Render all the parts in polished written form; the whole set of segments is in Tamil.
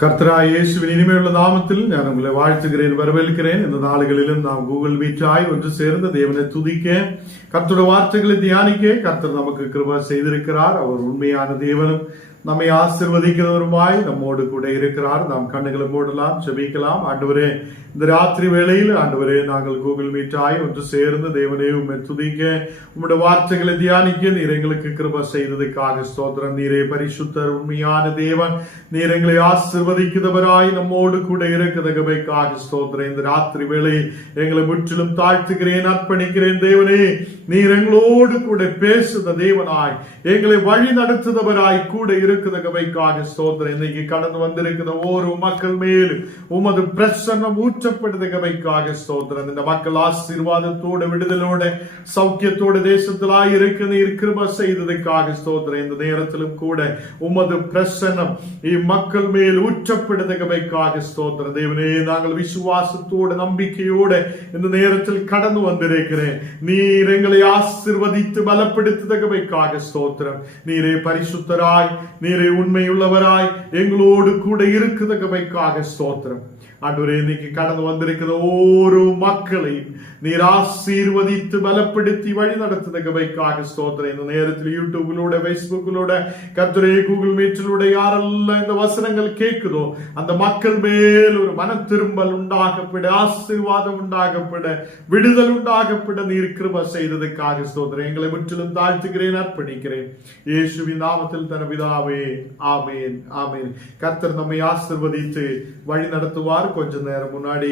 கர்த்தராகிய இயேசுவின் இனிமையுள்ள நாமத்தில் நான் உங்களை வாழ்த்துகிறேன், வரவேற்கிறேன். இந்த நாளுகளிலும் நாம் கூகுள் மீட்டாய் ஒன்று சேர்ந்து தேவனை துதிக்க, கர்த்தருடைய வார்த்தைகளை தியானிக்க கர்த்தர் நமக்கு கிருபை செய்திருக்கிறார். அவர் உண்மையான தேவனும் நம்மை ஆசீர்வதிக்கிறவருமாய் நம்மோடு கூட இருக்கிறார். நாம் கண்ணுகளை மூடலாம், ஜெபிக்கலாம். ஆண்டவரே, இந்த ராத்திரி வேளையில் ஆண்டவரே, நாங்கள் கூகுள் மீட்டாய் ஒன்று சேர்ந்து தேவனே உம்மை துதிக்க, உம்முடைய வார்த்தைகளை தியானிக்க நீர் எங்களுக்கு கிருபை செய்ததுக்காக ஸ்தோத்திரம். நீரே பரிசுத்தர், உண்மையான தேவன். நீர் எங்களை ஆசீர்வதிக்கிறவராய் நம்மோடு கூட இருக்கிறதுக்காக ஸ்தோத்திரம். இந்த ராத்திரி வேளையில் எங்களை முற்றிலும் தாழ்த்துகிறேன், அர்ப்பணிக்கிறேன். தேவனே, நீர் எங்களோடு கூட பேசுத தேவனாய், எங்களை வழி நடத்துதவராய் கூட இருக்கிறதுக்காக ஸ்தோத்திரம். இன்னைக்கு கடந்து வந்திருக்கிற ஒரு மக்கள் மேல் உமது பிரசன்னம் ஊற்றப்படுவதற்காக ஸ்தோத்திரம். இந்த மக்கள் ஆசீர்வாதத்தோட, விடுதலோட, சௌக்கியத்தோட தேசத்திலாய் இருக்க நீர் கிருபை செய்ததற்காக ஸ்தோத்திரம். இந்த நேரத்திலும் கூட உமது பிரசன்னம் இம்மக்கள் மேல் ஊற்றப்படுவதற்காக ஸ்தோத்திரம். தேவனே, நாங்கள் விசுவாசத்தோட, நம்பிக்கையோட இந்த நேரத்தில் கடந்து வந்திருக்கிறேன். நீர் எங்களை ஆசீர்வதித்து பலப்படுத்துவதற்காக ஸ்தோத்திரம். நீரே பரிசுத்தராய், நீரே உண்மையுள்ளவராய் எங்களோடு கூட இருக்குதற்காக ஸ்தோத்திரம். ஆண்டவரே, இன்னைக்கு கடந்து வந்திருக்கிற ஒவ்வொரு மக்களையும் நீர் ஆசீர்வதித்து பலப்படுத்தி வழி நடத்துவதற்காக ஸ்தோத்திரம். இந்த நேரத்தில் யூடியூபிலோட, பேஸ்புக்கிலோட, கர்த்தரே கூகுள் மீட்டிலோட யாரெல்லாம் இந்த வசனங்கள் கேட்குதோ அந்த மக்கள் மேல் ஒரு மன திரும்பல் உண்டாகப்பட, ஆசீர்வாதம் உண்டாகப்பட, விடுதல் உண்டாகப்பட நீர் கிருபை செய்ததற்காக ஸ்தோத்திரம். எங்களை முற்றிலும் தாழ்த்துகிறேன், அர்ப்பணிக்கிறேன். இயேசுவின் நாமத்தில் தன பிதாவே, ஆமேன், ஆமேன். கர்த்தர் நம்மை ஆசீர்வதித்து வழி நடத்துவார். கொஞ்ச நேரம் முன்னாடி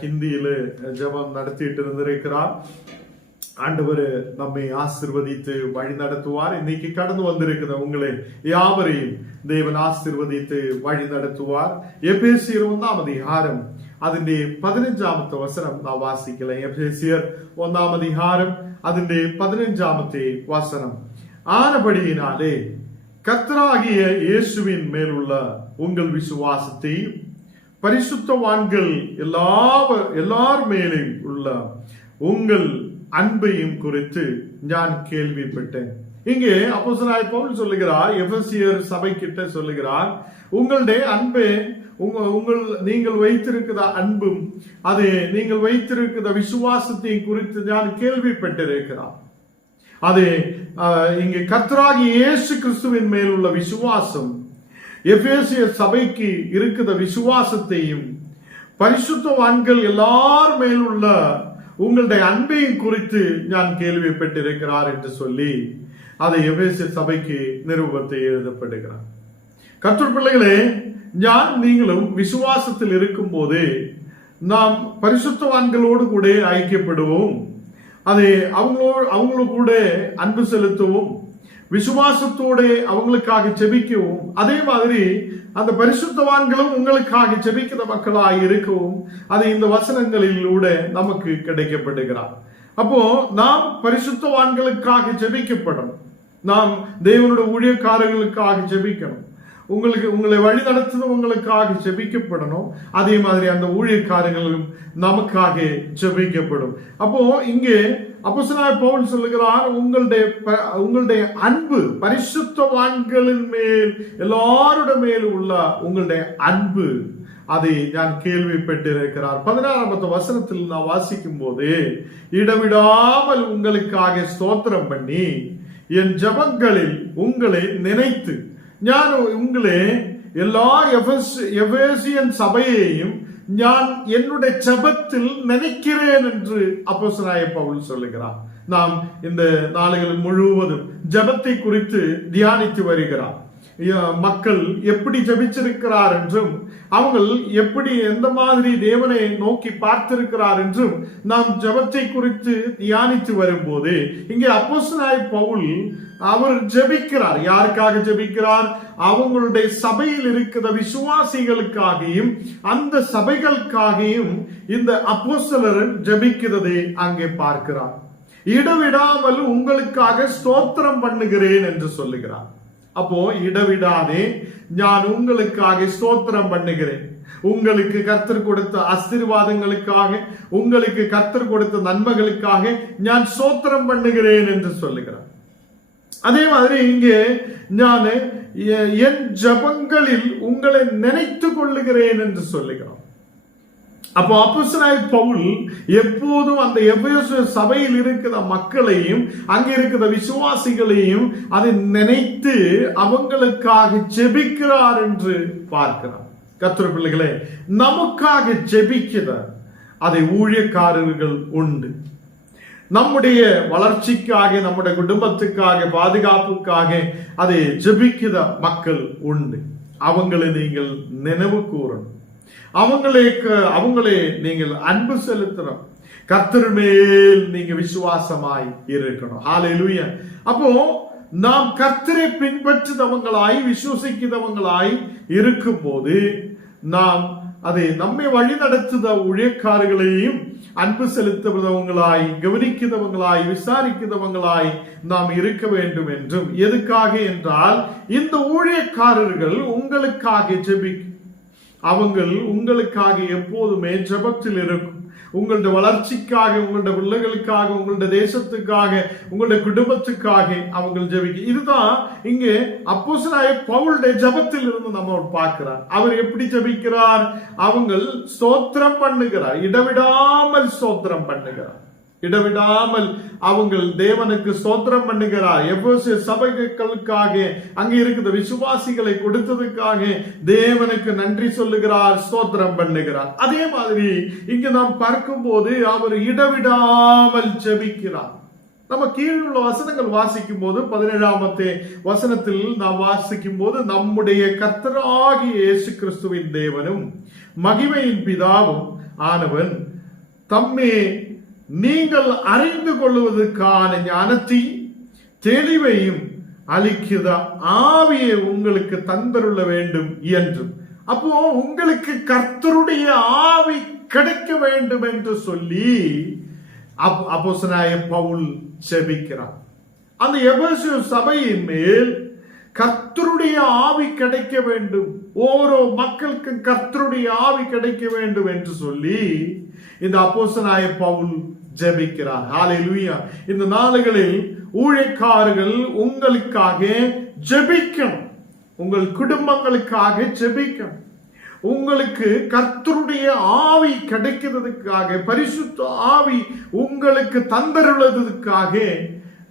ஹிந்தியில ஜெபம் நடத்திட்டு இருந்திருக்கிறார். ஆண்டவர் நம்மை ஆசீர்வதித்து வழி நடத்துவார். இன்னைக்கு கடந்து வந்திருக்கிற உங்களை யாவரையும் தேவன் ஆசீர்வதித்து வழி நடத்துவார். எபேசியர் 1 அதிகாரம் അതിന്റെ 15 വസനം നാം വാസിക്കല. എഫേസ്യർ 1 அதிகாரம் അതിന്റെ 15 വസനം. ஆனபடியினாலே கர்த்தராகிய இயேசுவின் மேலுள்ள உங்கள் விசுவாசத்தையும் பரிசுத்தவான்கள் எல்லார் மேலும் உள்ள உங்கள் அன்பையும் குறித்து நான் கேள்விப்பட்டேன். இங்கே அப்போஸ்தலனாகிய பவுல் சொல்லுகிறார், எபேசியர் சபை கிட்ட சொல்லுகிறார், உங்களுடைய அன்பே, நீங்கள் வைத்திருக்கிற அன்பும் அது நீங்கள் வைத்திருக்கிற விசுவாசத்தையும் குறித்து நான் கேள்விப்பட்டிருக்கிறார். அது இங்கே கர்த்தராகிய இயேசு கிறிஸ்துவின் மேல் உள்ள விசுவாசம், எபேசிய சபைக்கு இருக்கிற விசுவாசத்தையும் பரிசுத்தவான்கள் எல்லார் மேலுள்ள உங்களுடைய அன்பையும் குறித்து நான் கேள்விப்பட்டிருக்கிறார் என்று சொல்லி அதை எபேசிய சபைக்கு நிருபத்தை எழுதப்படுகிறார். கர்த்தர் பிள்ளைகளே, நீங்களும் விசுவாசத்தில் இருக்கும் போது நாம் பரிசுத்தவான்களோடு கூட ஐக்கியப்படுவோம். அதை அவங்களோடு கூட அன்பு செலுத்தவும், விசுவாசத்தோட அவங்களுக்காக ஜெபிக்கவும், அதே மாதிரி அந்த பரிசுத்தவான்களும் உங்களுக்காக ஜெபிக்கிற மக்களாக இருக்கவும் அது இந்த வசனங்களிலூட நமக்கு கிடைக்கப்படுகிறார். அப்போ நாம் பரிசுத்தவான்களுக்காக ஜெபிக்கப்படணும். நாம் தேவனுடைய ஊழியக்காரர்களுக்காக ஜெபிக்கணும். உங்களை வழி நடத்துறவங்களுக்காக ஜெபிக்கப்படணும். அதே மாதிரி அந்த ஊழியக்காரர்களும் நமக்காக ஜெபிக்கப்படும். அப்போ இங்கே அப்போஸ்தலனாகிய பவுல் சொல்லுகிறார், உங்களுடைய அன்பு பரிசுத்தவான்களின் மேல் எல்லாருடைய மேல் உள்ள உங்களுடைய அன்பு அதை நான் கேள்விப்பட்டிருக்கிறார். 16 வசனத்தில் நான் வாசிக்கும் போது, இடைவிடாமல் உங்களுக்காக ஸ்தோத்திரம் பண்ணி என் ஜெபங்களில் உங்களை நினைத்து ഞാൻ ഉങ്ങളെ എല്ലാ எபேசியன் சபையையும் நான் என்னுடைய ஜெபத்தில் நினைக்கிறேன் என்று அப்போஸ்தலனாகிய பவுல் சொல்லுகிறார். நாம் இந்த நாளுகள் முழுவதும் ஜெபத்தை குறித்து தியானித்து வருகிறார். மக்கள் எப்படி ஜெபிச்சிருக்கிறார் என்றும், அவங்க எப்படி எந்த மாதிரி தேவனை நோக்கி பார்த்திருக்கிறார் என்றும் நாம் ஜெபத்தை குறித்து தியானித்து வரும்போது இங்கே அப்போஸ்தலனாகிய பவுல் அவர் ஜெபிக்கிறார். யாருக்காக ஜெபிக்கிறார்? அவங்களுடைய சபையில் இருக்கிற விசுவாசிகளுக்காகவும் அந்த சபைகளுக்காகவும் இந்த அப்போஸ்தலர் ஜெபிக்கிறதை அங்கே பார்க்கிறார். இடவிடாமல் உங்களுக்காக ஸ்தோத்திரம் பண்ணுகிறேன் என்று சொல்லுகிறார். அப்போ இடவிடாதே நான் உங்களுக்காக ஸ்தோத்திரம் பண்ணுகிறேன். உங்களுக்கு கர்த்தர் கொடுத்த ஆசீர்வாதங்களுக்காக, உங்களுக்கு கர்த்தர் கொடுத்த நன்மைகளுக்காக நான் ஸ்தோத்திரம் பண்ணுகிறேன் என்று சொல்லுகிறார். அதே மாதிரி இங்கே நான் என் ஜபங்களில் உங்களை நினைத்து கொள்ளுகிறேன் என்று சொல்லுகிறோம். அப்போ அப்போஸ்தலனாகிய பவுல் எப்போதும் அந்த எபேசு சபையில் இருக்கிற மக்களையும் அங்கே இருக்கிற விசுவாசிகளையும் அதை நினைத்து அவங்களுக்காக ஜெபிக்கிறார் என்று பார்க்கிறார். கர்த்தருடைய பிள்ளைகளே, நமக்காக ஜெபிக்கிறார். அதை ஊழியக்காரர்கள் உண்டு. நம்முடைய வளர்ச்சிக்காக, நம்முடைய குடும்பத்துக்காக, பாதுகாப்புக்காக அதை ஜெபிக்கிற மக்கள் உண்டு. அவங்களை நீங்கள் நினைவு கூறணும். அவங்களே நீங்கள் அன்பு செலுத்தணும். கர்த்தர் மேல் நீங்க விசுவாசமாய் இருக்கணும். ஹல்லேலூயா. அப்போ நாம் கர்த்தரை பின்பற்றுதவங்களாய் விசுவசிக்கிறவங்களாய் இருக்கும் போது நாம் அதை நம்மை வழி நடத்துத ஊழியக்காரர்களையும் அன்பு செலுத்துவதவங்களாய், கவனிக்கிறவங்களாய், விசாரிக்கிறவங்களாய் நாம் இருக்க வேண்டும் என்றும். எதுக்காக என்றால், இந்த ஊழியக்காரர்கள் உங்களுக்காக ஜெபிக்க, அவங்கள் உங்களுக்காக எப்போதுமே ஜெபத்தில் இருக்கும். உங்களுடைய வளர்ச்சிக்காக, உங்களுடைய பிள்ளைகளுக்காக, உங்களுடைய தேசத்துக்காக, உங்களுடைய குடும்பத்துக்காக அவங்கள் ஜெபிக்க. இதுதான் இங்கே அப்போஸ்தலனாகிய பவுலுடைய ஜெபத்தில் இருந்து நம்ம பார்க்கிறார். அவர் எப்படி ஜெபிக்கிறார்? அவங்கள் ஸ்தோத்திரம் பண்ணுகிறார், இடவிடாமல் ஸ்தோத்திரம் பண்ணுகிறார். இடவிடாமல் அவங்கள் தேவனுக்கு ஸ்தோத்திரம் பண்ணுகிறார். எபேசு சபைகளுக்காக, அங்கே இருக்கிற விசுவாசிகளை கொடுத்ததுக்காக தேவனுக்கு நன்றி சொல்லுகிறார், ஸ்தோத்திரம் பண்ணுகிறார். அதே மாதிரி இங்கு நாம் பார்க்கும் போது அவர் இடவிடாமல் ஜெபிக்கிறார். நம்ம கீழ் உள்ள வசனங்கள் வாசிக்கும் போது 17ஆம் வசனத்தில் நாம் வாசிக்கும் போது, நம்முடைய கர்த்தராகிய இயேசு கிறிஸ்துவின் தேவனும் மகிமையின் பிதாவும் ஆனவன் தம்மே நீங்கள் அறிந்து கொள்வதற்கான ஞானத்தையும் தெளிவையும் அளிக்கிற ஆவியை உங்களுக்கு தந்தருள வேண்டும் என்றும். அப்போ உங்களுக்கு கர்த்தருடைய ஆவி கிடைக்க வேண்டும் என்று சொல்லி அப்போஸ்தலனாகிய பவுல் ஜெபிக்கிறார். அந்த எபேசு சபையின் மேல் கர்த்தருடைய ஆவி கிடைக்க வேண்டும், ஓரோ மக்களுக்கு கர்த்தருடைய ஆவி கிடைக்க வேண்டும் என்று சொல்லி இந்த அப்போஸ்தலனாகிய பவுல் ஜெபிக்கிறார். ஹல்லேலூயா. இந்த நாளுகளில் ஊழியக்காரர்கள் உங்களுக்காக ஜெபிக்கணும், உங்கள் குடும்பங்களுக்காக ஜெபிக்கணும். உங்களுக்கு கர்த்தருடைய ஆவி கிடைக்கிறதுக்காக, பரிசுத்த ஆவி உங்களுக்கு தந்தருளதுக்காக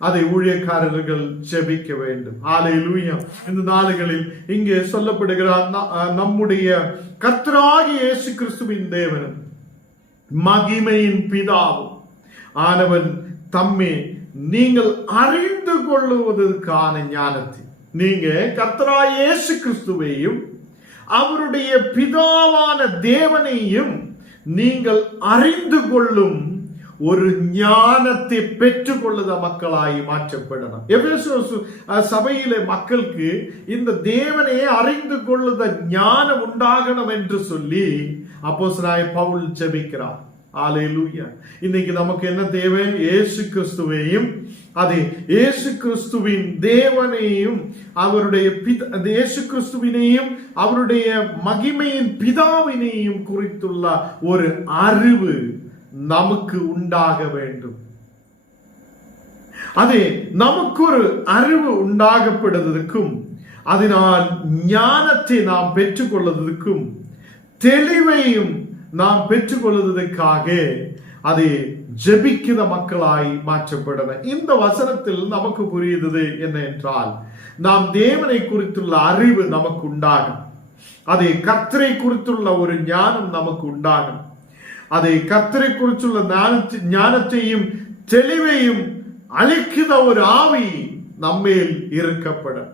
அதை ஊழியக்காரர்கள் ஜெபிக்க வேண்டும். ஹல்லேலூயா. இந்த நாளுகளில் இங்கே சொல்லப்படுகிறார், நம்முடைய கர்த்தராகிய இயேசு கிறிஸ்துவின் தேவனும் மகிமையின் பிதாவும் ஆனவன் தம்மே நீங்கள் அறிந்து கொள்ளுவதற்கான ஞானத்தை, நீங்க கர்த்தராகிய இயேசு கிறிஸ்துவையும் அவருடைய பிதாவான தேவனையும் நீங்கள் அறிந்து கொள்ளும் ஒரு ஞானத்தை பெற்றுக் கொள்ளுத மக்களாய் மாற்றப்படணும். எபேசு சபையிலே மக்களுக்கு இந்த தேவனையே அறிந்து கொள்ளுத ஞானம் உண்டாகணும் என்று சொல்லி அப்போஸ்தலனாகிய பவுல் ஜெபிக்கிறார். ஹல்லேலூயா. இன்னைக்கு நமக்கு என்ன தேவை? இயேசு கிறிஸ்துவையும், அது இயேசு கிறிஸ்துவின் தேவனையும், அவருடைய இயேசு கிறிஸ்துவினையும் அவருடைய மகிமையின் பிதாவினையும் குறித்துள்ள ஒரு அறிவு நமக்கு உண்டாக வேண்டும். அது நமக்கு ஒரு அறிவு உண்டாகப்படுவதற்கும், அதனால் ஞானத்தை நாம் பெற்றுக்கொள்வதற்கும், தெளிவையும் நாம் பெற்றுக்கொள்வதற்காக அதை ஜெபிக்கிற மக்களாய் மாற்றப்படணும். இந்த வசனத்தில் நமக்கு புரியுது என்ன என்றால், நாம் தேவனை குறித்துள்ள அறிவு நமக்கு உண்டாகும், அதை கர்த்தரை குறித்துள்ள ஒரு ஞானம் நமக்கு உண்டாகும், அதை கர்த்தரை குறித்துள்ள ஞானத்தையும் தெளிவையும் அளிக்கிற ஒரு ஆவி நம்மேல் இருக்கப்படும்.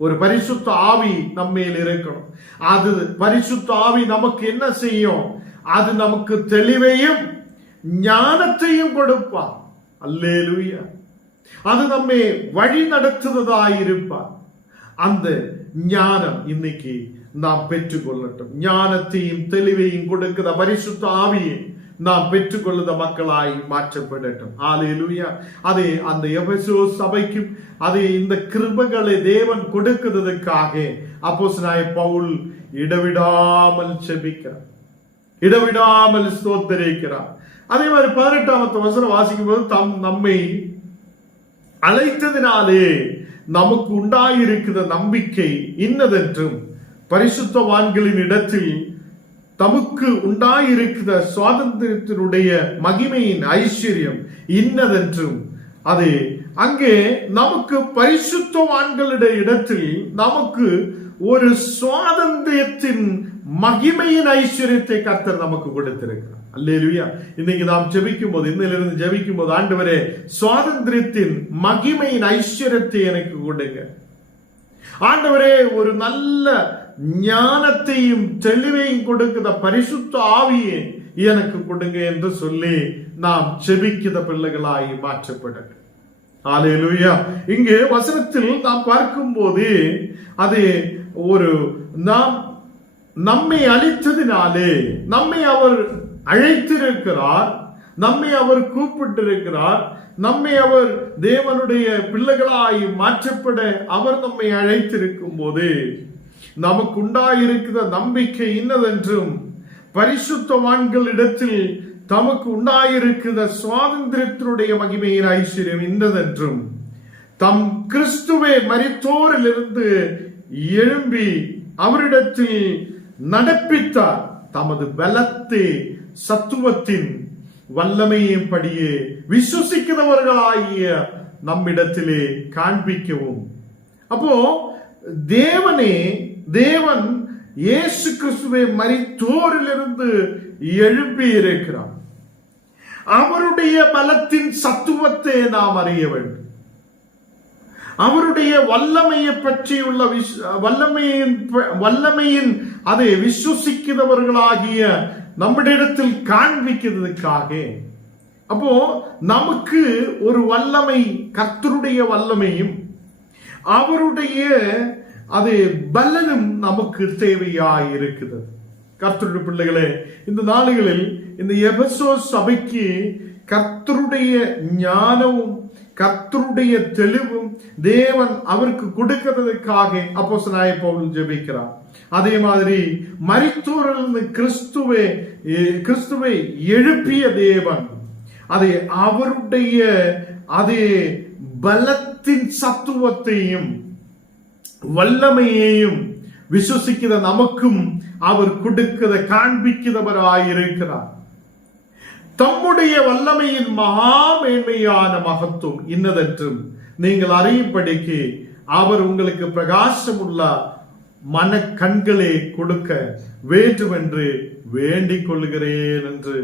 ஒரு பரிசுத்த ஆவி நம்மேல் இருக்கணும். அது பரிசுத்த ஆவி நமக்கு என்ன செய்யும்? அது நமக்கு தெளிவையும் ஞானத்தையும் கொடுப்பார். அல்லேலூயா. அது நம்மை வழி நடத்துவதாயிருப்பார். அந்த ஞானம் இன்னைக்கு நாம் பெற்றுக்கொள்ளட்டும். ஞானத்தையும் தெளிவையும் கொடுக்கிற பரிசுத்த ஆவியை நாம் பெற்றுக்கொள்ளுத மக்களாய் மாற்றப்படட்டும். ஹல்லேலூயா. அதை அந்த எபேசு சபைக்கும் அதை இந்த கிருபைகளை தேவன் கொடுக்கிறதுக்காக அப்போஸ்தலனாகிய பவுல் இடவிடாமல் ஜெபிக்கிறார், இடவிடாமல் ஸ்தோத்திரிக்கிறார். அதே மாதிரி 18ஆம் வசனம் வாசிக்கும் போது, நம்மை அழைத்ததினாலே நமக்கு உண்டாயிருக்கிற நம்பிக்கை இன்னதென்றும் பரிசுத்தவான்களின் இடத்தில் தமக்கு உண்டாயிருக்கிற சுவாதந்திரத்தினுடைய மகிமையின் ஐஸ்வர்யம் இன்னதென்றும், அது அங்கே நமக்கு பரிசுத்தவான்களுடைய இடத்தில் நமக்கு ஒரு சுவாதந்திரத்தின் மகிமையின் ஐஸ்வர்யத்தை கர்த்தர் நமக்கு கொடுத்திருக்கிறார். அல்லேலூயா. இன்னைக்கு நாம் ஜெபிக்கும் போது, இன்னிலிருந்து ஜெபிக்கும் போது, ஆண்டவரே சுவாதந்திரத்தின் மகிமையின் ஐஸ்வர்யத்தை எனக்கு கொடுங்க ஆண்டவரே, ஒரு நல்ல ஞானத்தையும் தெளிவையும் கொடுக்கிற பரிசுத்த ஆவியை எனக்கு கொடுங்க என்று சொல்லி நாம் ஜெபிக்கிற பிள்ளைகளாய் மாற்றப்பட. அல்லேலூயா. இங்கே வசனத்தில் நாம் பார்க்கும் போது அது ஒரு நம்மை அளித்ததினாலே நம்மை அவர் அழைத்திருக்கிறார், நம்மை அவர் கூப்பிட்டிருக்கிறார், நம்மை அவர் தேவனுடைய பிள்ளைகளாய் மாற்றப்பட அவர் நம்மை அழைத்திருக்கும் போது நமக்கு உண்டாயிருக்கிற நம்பிக்கை இன்னதென்றும் பரிசுத்தவான்களிடத்தில் தமக்கு உண்டாயிருக்கிற சுவாதந்திரத்தினுடைய மகிமையின் ஐஸ்வர்யம் இன்னதென்றும் தம் கிறிஸ்துவே மரித்தோரிலிருந்து எழும்பி அவரிடத்தில் நடப்பித்தார் தமது பலத்தை சத்துவத்தின் வல்லமையின் படியே விசுவசிக்கிறவர்களாகிய நம்மிடத்திலே காண்பிக்கவும். அப்போ தேவன் இயேசு கிறிஸ்துவை மரித்தோரிலிருந்து எழுப்பி இருக்கிறார். அவருடைய பலத்தின் சத்துவத்தை நாம் அறிய வேண்டும். அவருடைய வல்லமையை பற்றியுள்ள வல்லமையின் அதை விசுவசிக்கிறவர்களாகிய நம்மிடத்தில் காண்பிக்கிறதுக்காக. அப்போ நமக்கு ஒரு வல்லமை, கர்த்தருடைய வல்லமையும் அவருடைய அது பலனும் நமக்கு தேவையாய் இருக்கிறது. கர்த்தருடைய பிள்ளைகளே, இந்த நாடுகளில் இந்த எபேசு சபைக்கு கர்த்தருடைய ஞானமும் கர்த்தருடைய தெளிவும் தேவன் அவருக்கு கொடுக்கிறதுக்காக அப்போஸ்தலனாகிய பவுல் ஜெபிக்கிறார். அதே மாதிரி மரித்தோரிலிருந்து கிறிஸ்துவை எழுப்பிய தேவன் அதை அவருடைய அதே பலத்தின் சத்துவத்தையும் வல்லமையையும் விசுவசிக்கிற நமக்கும் அவர் கொடுக்கிற காண்பிக்கிறவராயிருக்கிறார். தம்முடைய வல்லமையின் மகா மேன்மையான மகத்துவம் இன்னதென்றும் நீங்கள் அறியும்படிக்கு அவர் உங்களுக்கு பிரகாசம் உள்ள மன கண்களை கொடுக்க வேண்டும் என்று வேண்டிக் கொள்கிறேன் என்று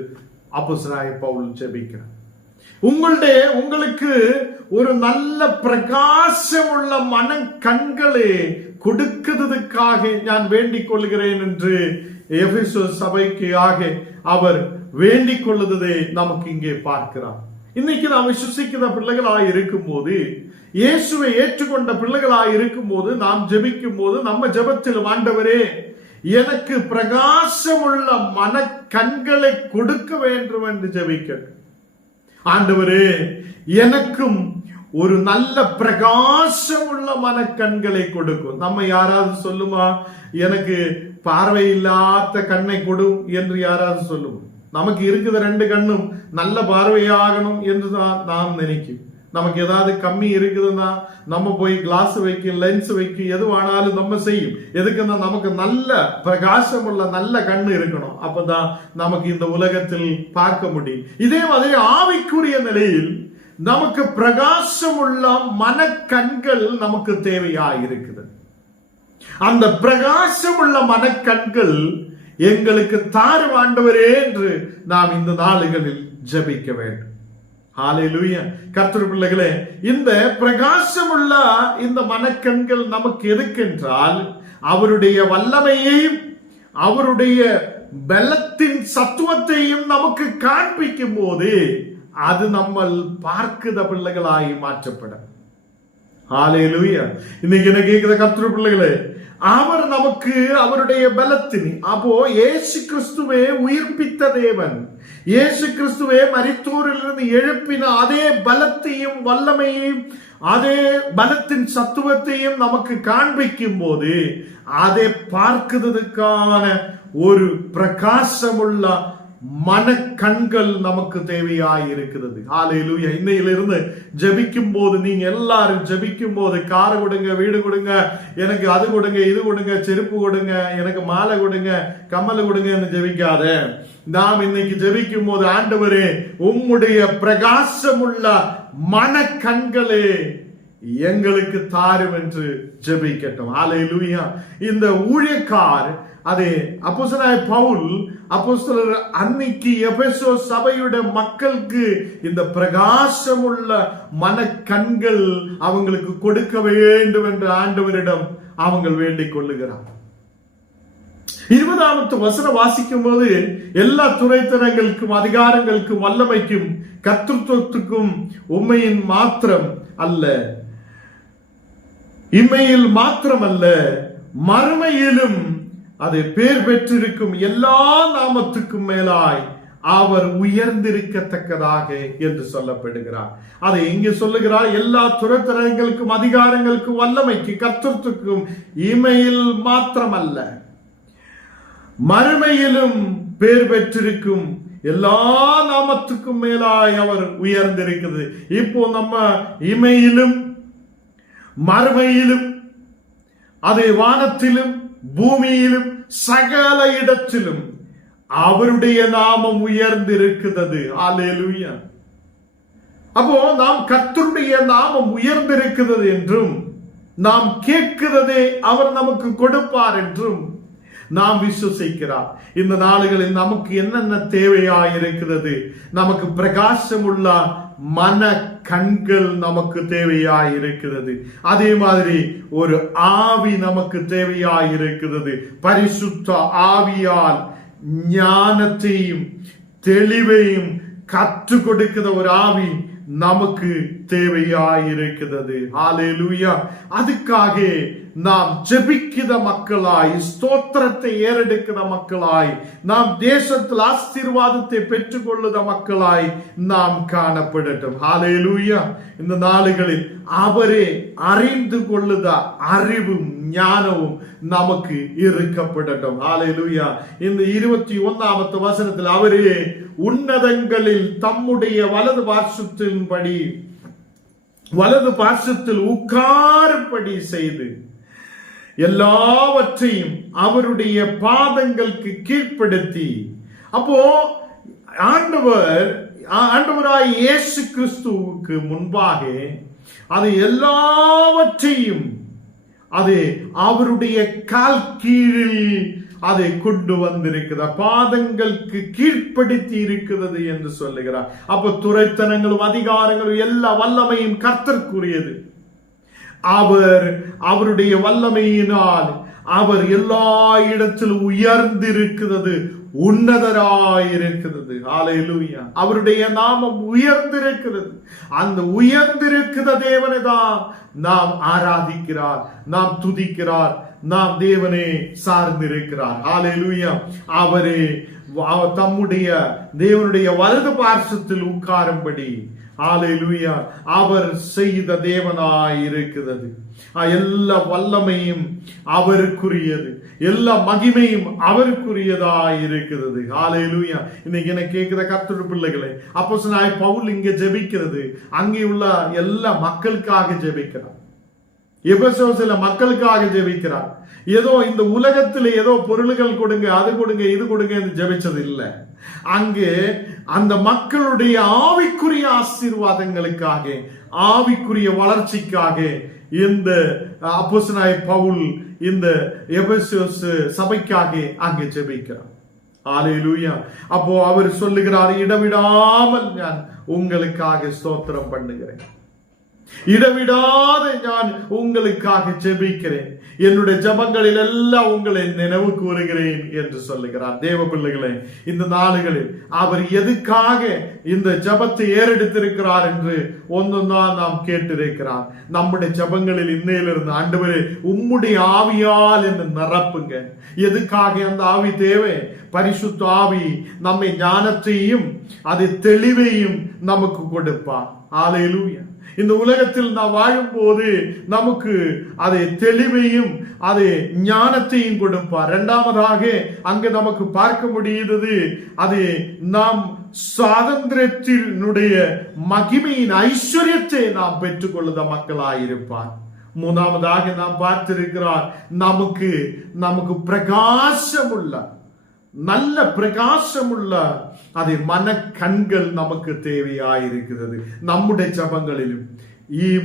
அப்போஸ்தலனாகிய பவுல் ஜெபிக்கிறார். உங்களுக்கு ஒரு நல்ல பிரகாசம் உள்ள மன கண்களை கொடுக்கிறதுக்காக நான் வேண்டிக் கொள்கிறேன் என்று எபேசு சபைக்கு அவர் வேண்டிக் கொள்ளுவதை நமக்கு இங்கே பார்க்கிறார். இன்னைக்கு நாம் விசுவசிக்கிற பிள்ளைகளாய் இருக்கும் போது, இயேசுவை ஏற்றுக்கொண்ட பிள்ளைகளாய் இருக்கும் போது, நாம் ஜெபிக்கும் போது நம்ம ஜெபத்தில் ஆண்டவரே எனக்கு பிரகாசமுள்ள மன கண்களை கொடுக்க வேண்டும் என்று ஜெபிக்க. ஆண்டவரே எனக்கும் ஒரு நல்ல பிரகாசம் உள்ள மனக்கண்களை கொடுக்கும். நம்ம யாராவது சொல்லுமா எனக்கு பார்வை இல்லாத கண்ணை கொடு என்று யாராவது சொல்லுமா? நமக்கு இருக்கிற 2 கண்ணும் நல்ல பார்வையாகணும் என்று தான் நாம் நினைக்கும். நமக்கு ஏதாவது கம்மி இருக்குதுன்னா நம்ம போய் கிளாஸ் வைக்க, லென்ஸ் வைக்க, எதுவானாலும் நம்ம செய்யும். எதுக்குன்னா நமக்கு நல்ல பிரகாசம் உள்ள நல்ல கண்ணு இருக்கணும். அப்பதான் நமக்கு இந்த உலகத்தில் பார்க்க முடியும். இதே மாதிரி ஆவிக்குரிய நிலையில் நமக்கு பிரகாசம் உள்ள மனக்கண்கள் நமக்கு தேவையாயிருக்குது. அந்த பிரகாசம் உள்ள மனக்கண்கள் எங்களுக்கு தாரும் ஆண்டவரே என்று நாம் இந்த நாளுகளில் ஜெபிக்க வேண்டும். ஹல்லேலூயா. கர்த்தருடைய பிள்ளைகளே, இந்த பிரகாசமுள்ள இந்த மனக்கண்கள் நமக்கு எதுக்கென்றால் அவருடைய வல்லமையையும் அவருடைய பலத்தின் சத்துவத்தையும் நமக்கு காண்பிக்கும் போது அது நம்ம பார்க்கிற பிள்ளைகளாய் மாற்றப்பட. ஹல்லேலூயா. இன்னைக்கு என்ன கேட்கிற கர்த்தருடைய பிள்ளைகளே, அவர் நமக்கு அவருடைய பலத்தின், அப்போ இயேசு கிறிஸ்துவே உயிர்ப்பித்த தேவன், இயேசு கிறிஸ்துவே மரித்தோரிலிருந்து எழுப்பின அதே பலத்தையும் வல்லமையையும் அதே பலத்தின் சத்துவத்தையும் நமக்கு காண்பிக்கும் போது அதை பார்க்கிறதுக்கான ஒரு பிரகாசமுள்ள மனக்கண்கள் நமக்கு தேவையாய் இருக்கிறது. ஹல்லேலூயா. இன்னையிலிருந்து ஜெபிக்கும் போது, நீங்க எல்லாரும் ஜெபிக்கும் போது, காரை கொடுங்க, வீடு கொடுங்க, எனக்கு அது கொடுங்க, இது கொடுங்க, செருப்பு கொடுங்க, எனக்கு மாலை கொடுங்க, கம்மல் கொடுங்க ஜெபிக்காத. நாம் இன்னைக்கு ஜெபிக்கும் போது, ஆண்டவரே உம்முடைய பிரகாசமுள்ள மனக்கண்களே எங்களுக்கு தாரும் என்று ஜெபிக்கட்டும். ஹல்லேலூயா. இந்த ஊழியக்கார், அது அப்போஸ்தலனாகிய பவுல் அப்போஸ்தலர் அன்னைக்கு எபேசு சபையுடைய மக்களுக்கு இந்த பிரகாசமுள்ள மனக்கண்கள் அவங்களுக்கு கொடுக்க வேண்டும் என்று ஆண்டவரிடம் அவங்க வேண்டிக் கொள்ளுகிறார். 20வது வசனம் வாசிக்கும் போது, எல்லா துறைத்தனங்களுக்கும் அதிகாரங்களுக்கும் வல்லமைக்கும் கர்த்தத்துவத்துக்கும் உண்மையின் மாத்திரம் அல்ல, இம்மையில் மாத்திரமல்ல மறுமையிலும் அது பேர் பெற்றிருக்கும் எல்லா நாமத்துக்கும் மேலாய் அவர் உயர்ந்திருக்கத்தக்கதாக என்று சொல்லப்படுகிறார். அதை இங்கே சொல்லுகிறார், எல்லா துறைத்தனங்களுக்கும் அதிகாரங்களுக்கும் வல்லமைக்கு கர்த்தத்துவத்துக்கும் இமையில் மாத்திரமல்ல மறுமையிலும் பேர் பெற்றிருக்கும் எல்லா நாமத்துக்கும் மேலாய் அவர் உயர்ந்திருக்கிறது. இப்போ நம்ம இமையிலும் மறுமையிலும், அதே வானத்திலும் பூமியிலும் சகல இடத்திலும் அவருடைய நாமம் உயர்ந்திருக்கிறது. ஹல்லேலூயா. அப்போ நாம் கர்த்தருடைய நாமம் உயர்ந்திருக்கிறது என்றும், நாம் கேட்கிறதே அவர் நமக்கு கொடுப்பார் என்றும் நாம் விசுவசிக்கிறார். இந்த நாளுகளில் நமக்கு என்னென்ன தேவையாயிருக்கிறது? நமக்கு பிரகாசமுள்ள மன கண்கள் நமக்கு தேவையாயிருக்கிறது. அதே மாதிரி ஒரு ஆவி நமக்கு தேவையாயிருக்கிறது. பரிசுத்த ஆவியால் ஞானத்தையும் தெளிவையும் கற்றுக் கொடுக்கிற ஒரு ஆவி நமக்கு தேவையாயிருக்கிறது. ஹல்லேலூயா. அதுக்காக நாம் ஜெபிக்கிற மக்களாய், ஸ்தோத்திரத்தை ஏறெடுக்கிற மக்களாய், நாம் தேசத்தில் ஆசீர்வாதத்தை பெற்றுக் கொள்ளுத மக்களாய் நாம் காணப்படட்டும். ஹல்லேலூயா. இந்த நாளுகளில் அவரே அறிந்து கொள்ளுத அறிவும் ஞானமும் நமக்கு இருக்கப்படட்டும். ஹல்லேலூயா. இந்த 21வது வசனத்தில் அவரே உன்னதங்களில் தம்முடைய வலது பார்சத்தில் உட்காரும்படி செய்து எல்லாவற்றையும் அவருடைய பாதங்களுக்கு கீழ்ப்படுத்தி, அப்போ ஆண்டவராய் இயேசு கிறிஸ்துவுக்கு முன்பாக அது எல்லாவற்றையும் அது அவருடைய கால் கீழில் அதை கொண்டு வந்திருக்கிறார், பாதங்களுக்கு கீழ்ப்படுத்தி இருக்கிறது என்று சொல்லுகிறார். அப்ப துரைத்தனங்களும் அதிகாரங்களும் எல்லா வல்லமையும் கர்த்தருக்குரியது. அவருடைய வல்லமையினால் அவர் எல்லா இடத்திலும் உயர்ந்திருக்கிறது, உன்னதராயிருக்கிறது. ஹல்லேலூயா. அவருடைய நாமம் உயர்ந்திருக்கிறது. அந்த உயர்ந்திருக்கிற தேவனை தான் நாம் ஆராதிக்கிறார், நாம் துதிக்கிறார், நாம் தேவனே சார்ந்திருக்கிறார். ஹல்லேலூயா. அவரே தம்முடைய தேவனுடைய வலது பார்சத்தில் உட்காரும்படி, ஹல்லேலூயா, அவர் செய்த தேவனாய் இருக்கிறது. எல்லா வல்லமையும் அவருக்குரியது, எல்லா மகிமையும் அவருக்குரியதாய் இருக்கிறது. ஹல்லேலூயா. இன்னைக்கு என்ன கேட்கிற கர்த்தருடைய பிள்ளைகளே, அப்போஸ்தலனாகிய பவுல் இங்கே ஜெபிக்கிறது, அங்கே உள்ள எல்லா மக்களுக்காக ஜெபிக்கிறார். எபேசுவில மக்களுக்காக ஜெபிக்கிறார். ஏதோ இந்த உலகத்தில் ஏதோ பொருள்கள் கொடுங்க, அது கொடுங்க, இது கொடுங்க என்று ஜெபிச்சது இல்லை. அங்கே அந்த மக்களுடைய ஆவிக்குரிய ஆசீர்வாதங்களுக்காக, ஆவிக்குரிய வளர்ச்சிக்காக இந்த அப்போஸ்தலனாகிய பவுல் இந்த எபேசு சபைக்காக அங்கே ஜெபிக்கிறார். ஹல்லேலூயா. அப்போ அவர் சொல்லுகிறார், இடவிடாமல் நான் உங்களுக்காக ஸ்தோத்திரம் பண்ணுகிறேன், இடவிடாத நான் உங்களுக்காக ஜெபிக்கிறேன், என்னுடைய ஜெபங்களில் எல்லாம் உங்களை நினைவு கூறுகிறேன் என்று சொல்லுகிறார். தேவ பிள்ளைகளே, இந்த நாளுகளில் அவர் எதுக்காக இந்த ஜெபத்தை ஏறெடுத்திருக்கிறார் என்று ஒன்னொன்றான் நாம் கேட்டிருக்கிறார். நம்முடைய ஜெபங்களில் இன்னையிலிருந்து ஆண்டவரே உம்முடைய ஆவியால் என்று நிரப்புங்க. எதுக்காக அந்த ஆவி தேவை? பரிசுத்த ஆவி நம்மை ஞானத்தையும் அது தெளிவையும் நமக்கு கொடுப்பார். ஹல்லேலூயா. இந்த உலகத்தில் நாம் வாழும் போது நமக்கு அதை தெளிவையும் அதை ஞானத்தையும் கொடுப்பார். இரண்டாவதாக அங்கு நமக்கு பார்க்க முடிகிறது, அது நாம் சுதந்திரத்தினுடைய மகிமையின் ஐஸ்வர்யத்தை நாம் பெற்றுக்கொள்ளுத மக்களாயிருப்பார். மூணாவதாக நாம் பார்த்திருக்கிறார், நமக்கு பிரகாசமுள்ள நல்ல பிரகாசமுள்ள அது மன கண்கள் நமக்கு தேவையாயிருக்கிறது. நம்முடைய ஜபங்களிலும்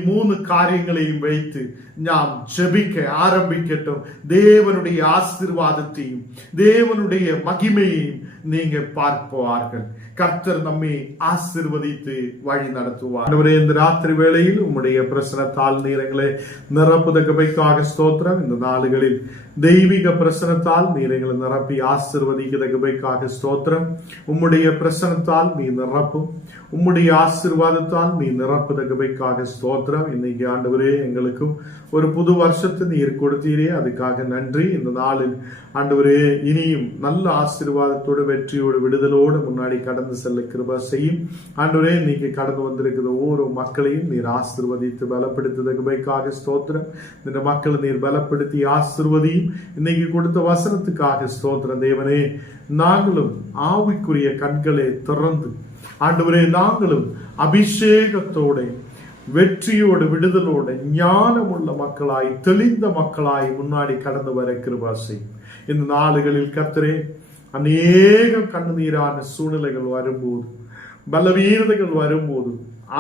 3 காரியங்களையும் வைத்து நாம் ஜெபிக்க ஆரம்பிக்கட்டும். தேவனுடைய ஆசீர்வாதத்தையும் தேவனுடைய மகிமையையும் நீங்க பார்ப்பார்கள். கர்த்தர் நம்மை ஆசீர்வதித்து வழி நடத்துவார். இந்த ராத்திரி வேளையில் உம்முடைய பிரசனத்தால் நீரங்களை நிரப்புதகமைக்காக ஸ்தோத்திரம். இந்த நாளுகளில் தெய்வீக பிரசனத்தால் நீரங்களை நிரப்பி ஆசீர்வதிக்கதகமைக்காக ஸ்தோத்திரம். உம்முடைய பிரசனத்தால் நீ நிரப்பும், உம்முடைய ஆசீர்வாதத்தால் நீ நிரப்புதகமைக்காக ஸ்தோத்திரம். இன்னைக்கு ஆண்டவரே எங்களுக்கும் ஒரு புது வருஷத்தை நீர் கொடுத்தீரே, அதுக்காக நன்றி. இந்த நாளில் ஆண்டவரே இனியும் நல்ல ஆசீர்வாதத்தோடு வெற்றியோடு விடுதலோடு முன்னாடி கடந்து செல்ல கிருபை செய்யும். ஆண்டவரே நீங்க கடந்து வந்திருக்கிற ஒவ்வொரு மக்களையும் நீர் ஆசீர்வதித்து பலப்படுத்துவதற்காக ஸ்தோத்திரம். இந்த மக்களை நீர் பலப்படுத்தி ஆசீர்வதியும். இன்னைக்கு கொடுத்த வசனத்துக்காக ஸ்தோத்திரம். தேவனே, நாங்களும் ஆவிக்குரிய கண்களை திறந்து ஆண்டவரே நாங்களும் அபிஷேகத்தோட வெற்றியோடு விடுதலோடு ஞானமுள்ள மக்களாய் தெளிந்த மக்களாய் முன்னாடி கடந்து வர கிருபை செய்யும். இந்த நாளுகளில் கர்த்தரே அநேக கண்ணீரான சூழ்நிலைகள் வரும்போது, பலவீனதைகள் வரும்போது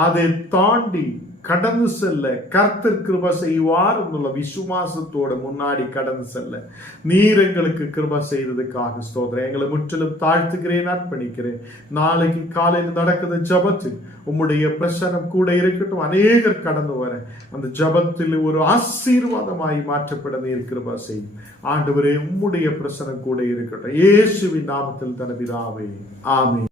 அதை தாண்டி கடந்து செல்ல கர்த்தர் கிருபை செய்வார் എന്നുള്ള விசுவாசத்தோட முன்னாடி கடந்து செல்ல நீர் எங்களுக்கு கிருபை செய்ததுக்காக ஸ்தோத்திரம். எங்களை முற்றிலும் தாழ்த்துக்கிறேன், அர்ப்பணிக்கிறேன். நாளைக்கு காலையில் நடக்கிற ஜபத்தில் உம்முடைய பிரசனம் கூட இருக்கட்டும். அநேகர் கடந்து வர அந்த ஜபத்தில் ஒரு ஆசீர்வாதமாய் மாற்றப்பட நீர் கிருபை செய்யும். ஆண்டவரே உம்முடைய பிரசனம் கூட இருக்கட்டும். இயேசுவின் நாமத்தில் தனபிதாவே, ஆமென்.